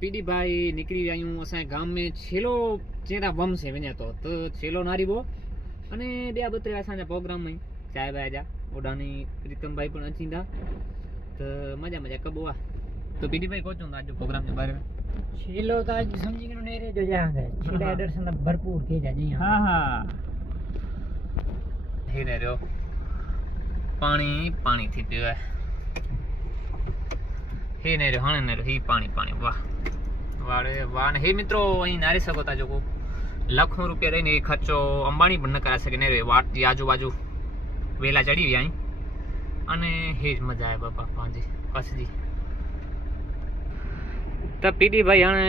પીડી ભાई निकिरी विया आहियूं असांजे गाम में छेलो चेरा बम से वञे थो त छेलो नारिबो अने ॿिया ॿ टे असांजा प्रोग्राम आहिनि चांहि बाहि जा ओडानी प्रीतम भाई पण अची था त मज़ा मज़ा कबो आहे તો પીડીભાઈ કહો છું આજનો પ્રોગ્રામ છે બારે છેલ્લો તો આજ સમજી ગયો ને રે જો જ્યાં છે છેલ્લા દર્શન ભરપૂર કે જા જઈ હા હા હે ને રહ્યો પાણી પાણી થી પીવાય હી ને રહ્યો હણે ને રહ્યો હી પાણી પાણી વાહ વાળે વાહ ને હે મિત્રો અહીં નારી શકો તા જોકો લાખો રૂપિયા રહીને એ ખર્ચો અંબાણી પણ ન કરા શકે ને વાટથી આજુબાજુ વેલા ચડી ગયા અહીં અને હે જ મજા આવે બાપા પાંજી કસજી તો પીડી ભાઈ હણે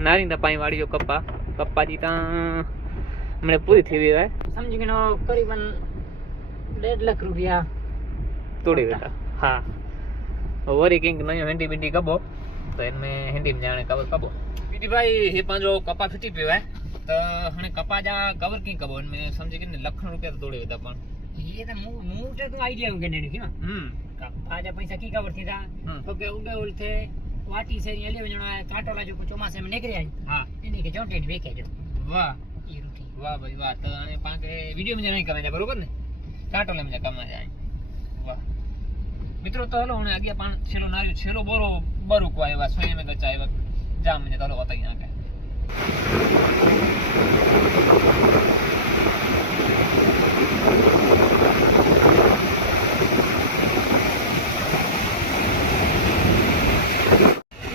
નારી તા પાણી વાળી જો કપ્પા કપ્પાજી તા હમણે પૂરી થઈ ગઈ હોય સમજી ગયો કરીબન 1.5 લાખ રૂપિયા તોડી બેટા હા વરી કિંગ નહીં હેન્ડી બિન્ડી કબો તો એને હેન્ડી જાણે કવર કબો. બીટીભાઈ હે પાંજો કપા ફીટી પીવાય. તો હણે કપા જા કવર કિંગ કબો? અને મેં સમજી ગઈ ને લખણ રૂપિયા તો તોડી હતા પણ. એ તો હું હું તો આઈડિયા કે નહીં હા કપા જા પૈસા કી કવરથી જા તો કે ઉડે ઉલથે વાટી છે એ લેવ કાટોલા જો ચોમાસે માં નીકળી હા. એને કે જોટે વેખે જો વાહ. વાહ ભાઈ વાહ. તો અને પાંકે વિડિયો માં નહીં કમાય બરોબર ને? કાટોલા માં કમાય જાય મિત્રો, તો હલો હું અગિયા પાણ છેલ્લો નાર્યું છેલ્લો બોરો બરુકો આવ્યા સ્વયં ગચા આવ્યા જામ મને તો હલો હતા અહીંયા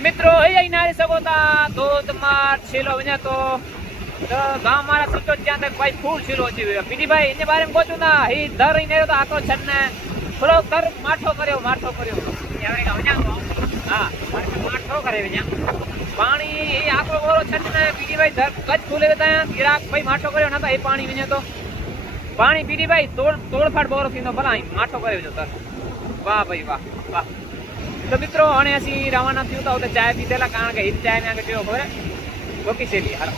મિત્રો અહીં નારી શકો તા ધોધમાર છેલ્લો વણ્યા તો. ગામ મારા સુતો ત્યાં તક ભાઈ ફૂલ છેલ્લો છે પીડી ભાઈ એને બારે કહું ના, હી દર રહીને તો આ છે ને થોડો કર માઠો કર્યો માઠો કર્યો. હા માઠો કરે પાણી એ આકરો બોરો છંડને પીડીભાઈ કચ્છ ખુલે હતા ભાઈ માઠો કર્યો નતા પાણી વિને તો. પાણી પીડીભાઈ તોડ, તોડફાડ બોરો થીનો ભલા માઠો કર્યો સર વાહ ભાઈ વાહ વાહ. તો મિત્રો અને ਅਸੀਂ રવાના થયું તો તો ચાય પીધેલા, કારણ કે હિત ચાય ને આગળ કેવો ખબર રોકી છે હાલ.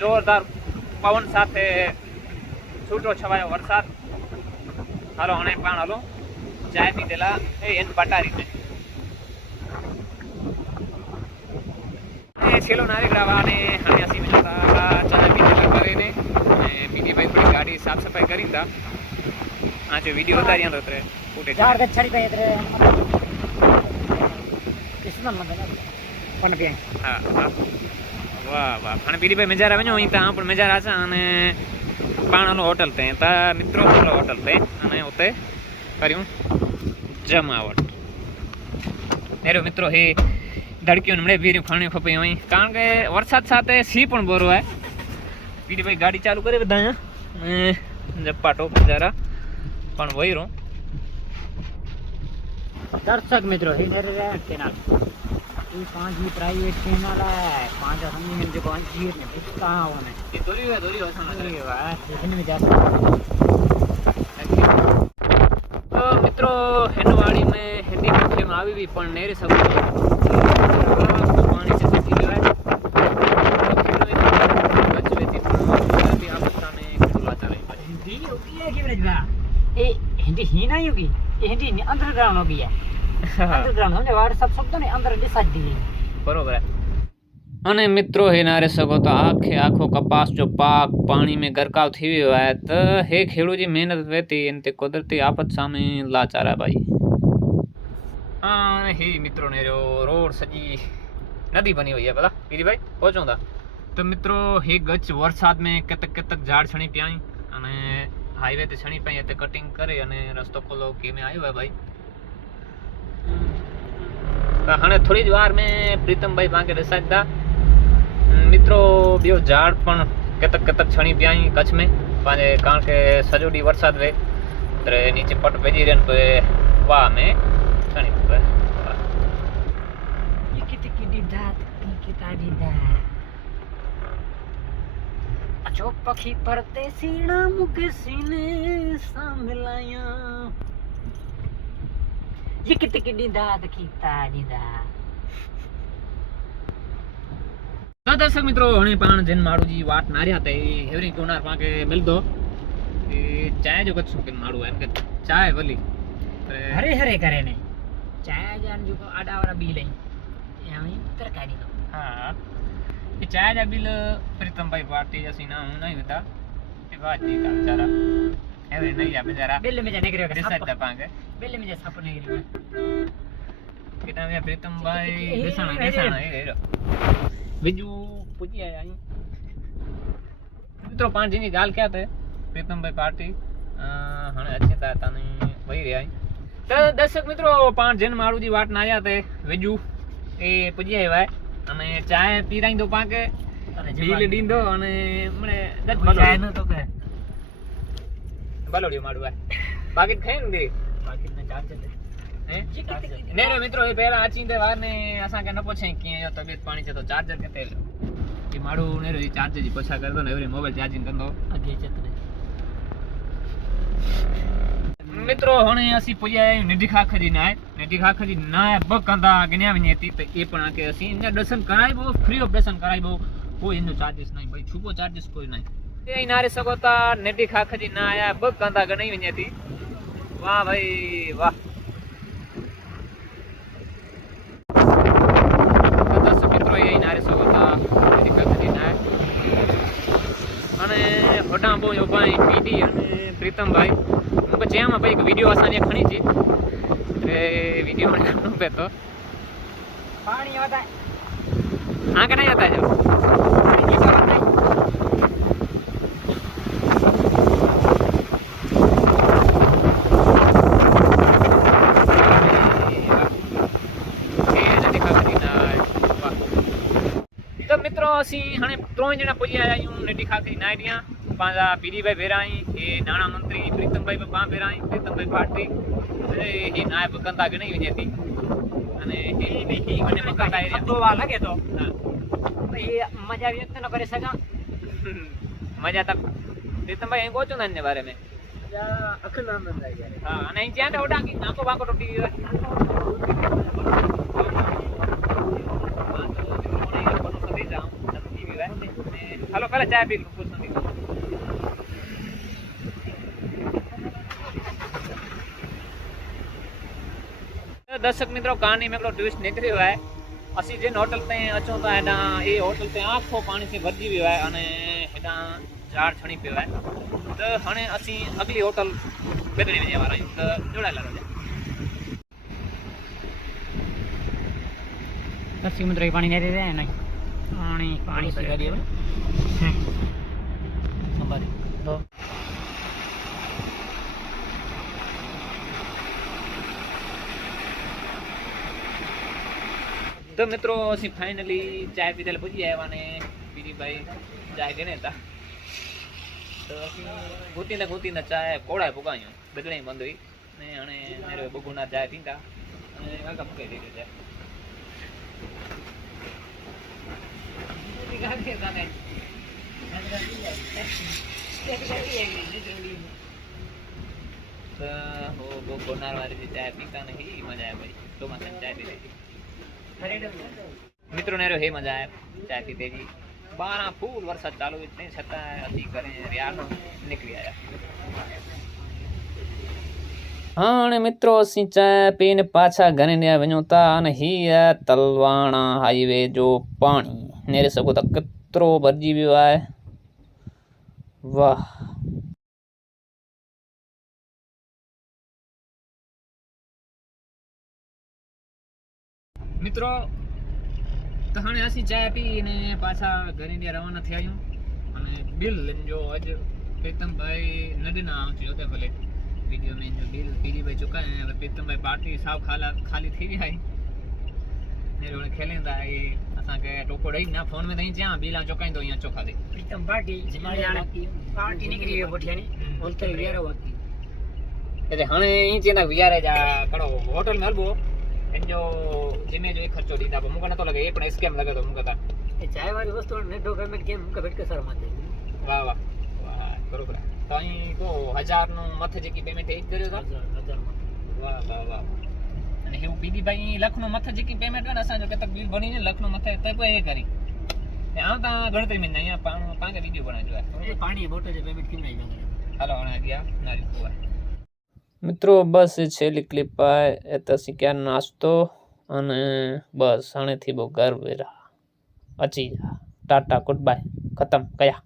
જોરદાર પવન સાથે છૂટો છવાયો વરસાદ. હાલો હણે પણ હાલો. ચાય પીધેલા એ એને પટારી છેલ્લો નારી અને અમે હસી મિલતા ચા પીધેલા કરીને અને બીજીભાઈ થોડી ગાડી સાફ સફાઈ કરી હતા આ જે વીડિયો ઉતારી હતો તે ફૂટે પણ હા હા. વાહ વાહ. ખાણપીરીભાઈ મેજાર આવે હું ત્યાં પણ મેજાર આશે અને પાણનો હોટલ તે તા મિત્રો હોટલ તે અને ઉતે કર્યું જમાવટ. એરો મિત્રો, હે ધડક્યું મળે બીર્યું ખાણી ખપાઈ અહીં. કારણ કે વરસાદ સાથે સી પણ બોરવાય પીરીભાઈ ગાડી ચાલુ કરે બધા અહીંયા. જપ્પાટો બજારા પણ વૈરો દર્શક મિત્રો હિનરે કેનાલ. इधर केनाल ई पांच ही प्राइवेट केनाल है पांच समझी में जो अंजीर ने बिकता होने એ દોર્યું હે દોર્યું હે अरे वाह देखने में जाता તો મિત્રો હેનવાડી મેં હેન્ડી પંખી में આવી भी પણ नेरे सब પાણી से सीधी લેવાય ગચ લેતી પણ બી આ બધાને ખુલ્લા ચાલે हिंदी होगी है कि बा ए हिंदी ही नहीं होगी ये हिंदी अंडरग्राउंड होगी है બરોબર અને મિત્રો હેનારે સગો તો આખે આખો કપાસ જો પાક પાણીમાં ગરકાવ થઈ ગયો હોય તો હે ખેડૂતની મહેનત વહેતી અને તે કુદરતી આફત સામે લાચારા ભાઈ અને હે મિત્રોને જો રોડ સજી નદી બની હોય પેલા ગીરીભાઈ પહોંચો તા તો મિત્રો હે ગચ વરસાદ મેં કેતક કેતક ઝાડ છણી પ્યાણી અને હાઈવે તે છણી પાઈ તે કટિંગ કરી અને રસ્તો ખોલો કેમે આવ્યો હોય ભાઈ અને થોડી જ વાર મેં પ્રીતમભાઈ પાંકે દસાજતા મિત્રો બે ઝાડ પણ કેતક કેતક છણી પ્યાઈ કચ્છ મેં પાંજે કારણ કે સજોડી વરસાદ વે એટલે નીચે પટ પેજી રહે તો વાહ મેં છણી જો પક્ષી પરતે સીણા મુખ સીને સાંભળાયા Yikitiki nida kita nida. તો દર્શક મિત્રો હણી પાણ જેન મારુજી વાત નાર્યા તે હેવરી ગુનાર પાકે મિલ દો એ ચાય જો કચ્છું કે મારું એમ કે ચાય વલી હરે હરે કરે ને ચાય જાન જો આડાવાળા બી લઈ એમ તરકારી નો હા એ ચાય જા બિલ પ્રીતમભાઈ પાર્ટી જસી ના હું નહીં હતા એ વાત દીતા બિચારા એ- બીજું પૂછી આયા અહીં. મિત્રો પાંચની ગાલ ક્યાં તે પ્રીતમભાઈ પાર્ટી. હણે અચ્છે તાની વહી રહ્યા તો દર્શક મિત્રો પાંચ જન મારુજી વાટ ના આયા તે. વેજુ એ પૂજી આવ્યા અને ચાય પીરાઈ દો પાંકે બીલ ડીંદો અને મને દસ ચાય બલોડી તો કે. બલોડી માડવા બાકી ખાય ને દી. બાકી ને ચાર જતે ને રે મિત્રો એ પહેલા આચી દે વારને આસા કે ન પૂછે કે જો તબિયત પાણી છે તો ચાર્જર કે તેલ. એ માડું ને રે ચાર્જર જી પછા કર ને એવરી મોબાઈલ ચાર્જિંગ કર આગે ચતને મિત્રો હણે અસી પોયા નિધિ ખાખરી ના નિધિ ખાખરી ના બકંદા ગણ્યા હતી તો એ પણ આકે અસી ને દર્શન કરાય બહુ ફ્રી ઓફ દર્શન કરાય બહુ કોઈ એનો ચાર્જિસ નહીં. ભાઈ છૂપો ચાર્જિસ કોઈ નહીં. સગોતા નિધિ ખાખરી ના આયા બકંદા ગણાઈ વિને હતી વાહ ભાઈ વાહ. દર્શક મિત્રો એ નારે સગોતા ના અને હોટા બહુ ભાઈ પીડી અને પ્રીતમભાઈ. હું પછી એમાં ભાઈ વીડિયો આસાની ખણી હતી એટલે વીડિયો મને ખણો પાણી હતા જો ત્રણ જણા પહોંચી આવ્યા હું નેટી ખાખરી ના રહ્યા પાંજા પીડીભાઈ ભેરાઈ એ નાણાં મંત્રી પ્રીતમભાઈ પણ પાંચ ભેરાઈ પ્રીતમભાઈ પાટરી અને એ નાયબ કંતા ગણી વિજેતી અને એ નહીં મને મકાતા એરિયા તો વા લાગે તો હા. એ મજા વ્યક્ત ન કરી સકા મજા તક પ્રીતમભાઈ અહીં પહોંચો ને બારે મેં અખંડ આનંદ આવી જાય હા અને અહીં ત્યાં તો ઉડાકી નાકો બાકો ટૂટી हेलो, पहले चाय पी लो, कुछ नहीं तो दर्शक मित्रों, कहानी में टूरिस्ट निकली है। असी जिन होटल ते अचो तो होटल ते आखो पानी से भरजी वो है एडा झाड़ छणी है। तो हाँ असी अगली होटल बदली वे वाला तो जुड़े लगे दर्शक मित्रों पानी नहीं दे रहे हैं, नहीं? पानी पानी से તો મિત્રો, ਅਸੀਂ ફાઇનલી ચાય પીતે પહોંચી આવ્યા ને પીરીભાઈ ચાય ગણે હતા. તો ગોતીને ગોતીને ચાય કોળાય પોગાયો બદલાઈ બંધ હોય. ને અને મારે બગુના ચાય પીતા અને આગમ કરી દીધું ચા तो हो कोणारवारी चाय पिता नाही, मज़ा आहे भाई। तो मस्त चाय पिते મિત્રો ને હે મજા આવે ચા પીતેજી બારા ફૂલ વરસાદ ચાલુ જ નહીં છતાં અતિ કરીને રિયાનો નીકળી આવ્યા हाणे मित्रो, असीं चांहि पीन पाछा घणे ॾींहं वञूं था अन हीअ तलवाणा हाईवे जो पानी નેરે સગોતા કતરો ભરજી વિવાય વાહ. મિત્રો, તહાણે આસી ચા પી અને પાછા ઘરે ને રવાના થયા અને બિલ લઈને જો આજ પ્રીતમભાઈ નદીના આમ જોતે ભલે. વીડિયો મેં જો બિલ પીલીભાઈ ચુકાય અને પ્રીતમભાઈ પાર્ટી સાવ ખાલા ખાલી થઈ જાય ને જોડે ખેલે એ असां के टोको ॾई न फोन में तई चया बीला चौकाई तो यहाँ चौखा दे प्रीतम पार्टी पार्टी पार्टी निकरी वठियानी उनते वियारो वती એટલે હણે અહીં ચેના વિયારે જ કડો હોટલમાં હલબો એનો જેમે જો ખર્ચો દીધા પણ મુકા તો લાગે એ પણ સ્કેમ લાગે તો મુકા એ ચાય વાળી વસ્તુ ને ડો ગમે કેમ મુકા બેટકે સર માથે. વાહ વાહ. વાહ બરોબર. તો અહીં તો હજારનું મથે જેકી પેમેન્ટ એક કર્યો તો? હજાર વાહ વાહ વાહ. અને એવું પીડી ભાઈ લખનું મથે જેકી પેમેન્ટ હોય ને કે તક બિલ બનીને લખનો મથે તો એ કરી. ને આમ તા ગણતરી મે અહીંયા પાણ પાંગે વીડિયો બનાવજો એ પાણી બોટો જે પેમેન્ટ કેમ નઈ જાય હાલો હણા ગયા નારી કુવા. મિત્રો બસ છેલ્લી ક્લિપ આ એ તો શીખ્યા નાસ્તો અને બસ આનેથી બહુ ઘર વેરા. અચી ટાટા ગુડ બાય ખતમ કયા?